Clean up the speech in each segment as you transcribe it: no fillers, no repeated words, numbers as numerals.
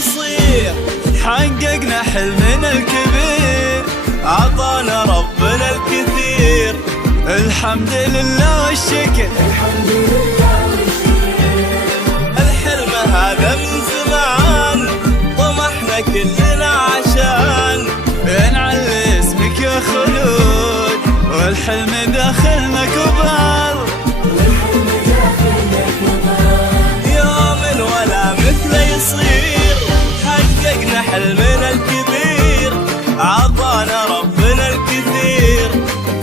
يصير، حققنا حلمنا الكبير، عطانا ربنا الكثير. الحمد لله والشكر، الحمد لله والشكر. الحلم هذا من زمان طمحنا كلنا عشان نعلي اسمك يا خلود، والحلم داخلنا كبار، والحلم داخلنا كبار. يوم ولا مثله يصير، حققنا حلمنا الكبير، عطانا ربنا الكثير.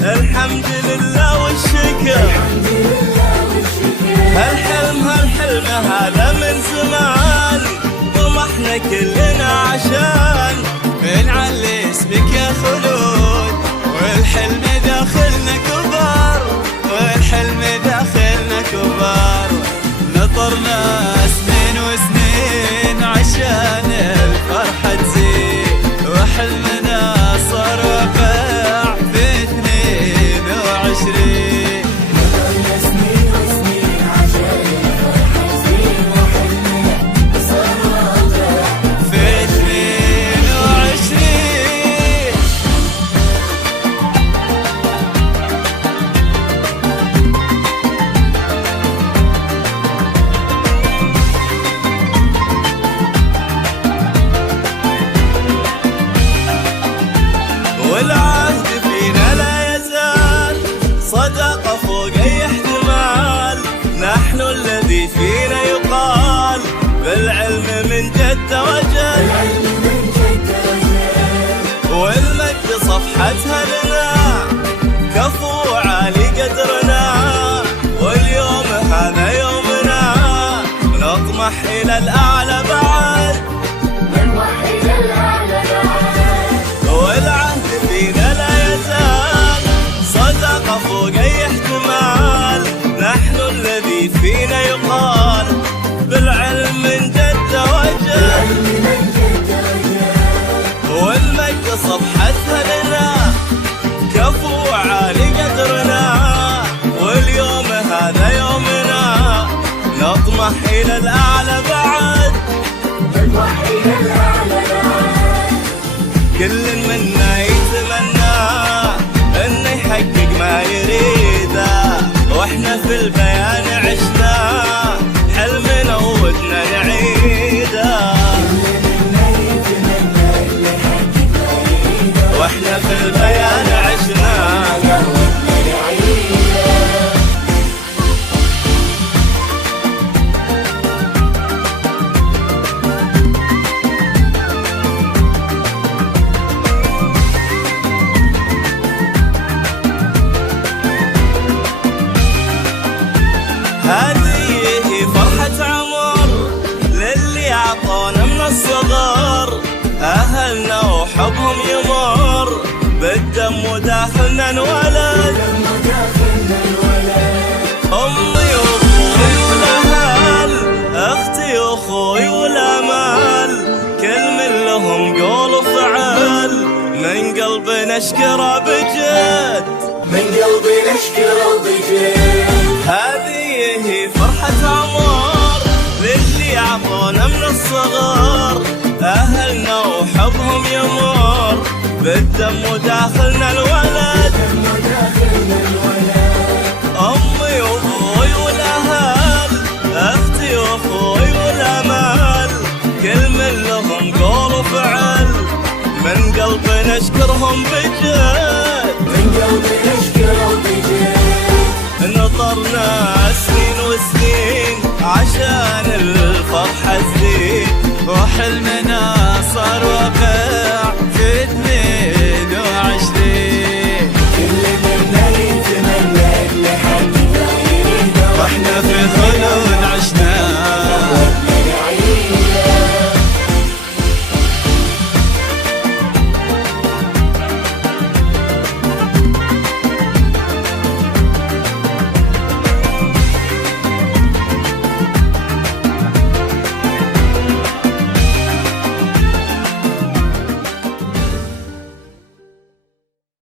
الحمد لله والشكر، الحمد لله والشكر. هالحلم هذا من زمان طمحنا كلنا عشان نعلي اسمك يا خلود، والحلم داخلنا كبار، والحلم داخلنا كبار. نطرنا سنين وسنين عشان الفرحة تزيد، وحلمنا صار واقع في 22. نطرنا سنين وسنين عشان الفرحة تزيد، وحلمنا صار واقع في 22. والعهد فينا لا يزال، صداقة فوق أي احتمال. نحن الذي فينا يقال، بالعلم من جد وجل، العلم من جد وجل. والمجد صفحتها لنا، كفو عالي قدرنا. واليوم هذا يومنا، نطمح إلى الأعلى بعد، نطمح إلى الأعلى بعد. والعهد فينا لا يزال، صداقة فوق أي احتمال. نحن الذي فينا يقال، بالعلم من جد وجل، العلم من جد وجل. والمجد صفحتها لنا، كفو عالي قدرنا. واليوم هذا يومنا، نطمح إلى الأعلى بعد، نطمح إلى الأعلى بعد. كل منا يتمنى انه يحقق ما يريده، واحنا في البيان عشنا حلمنا ودنا نعيده، كلنا يتمنى اللي يحقق ما يريده، واحنا في البيان عشنا. ودنا نعيده. هذه هي فرحة عمر للي عطانا من الصغر، أهلنا وحبهم يمر بالدم وداخلنا انولد. لما داخلنا الولد، أمي وأخوي والأهل، أختي وأخوي والأمل، كل من لهم قول وفعل، من قلبي نشكره بجد، من قلبي نشكره بجد. هذه هي فرحة عمر للي عطونا من الصغر، أهلنا وحبهم يمر بالدم وداخلنا الولد. لما داخلنا الولد، أمي وأبوي والأهل، أختي وأخوي والأمل، كل من لهم قول وفعل، من قلبي نشكرهم بجد، من قلبي نشكره بجد. نطرنا سنين وسنين عشان الفرحة تزيد، وحلمنا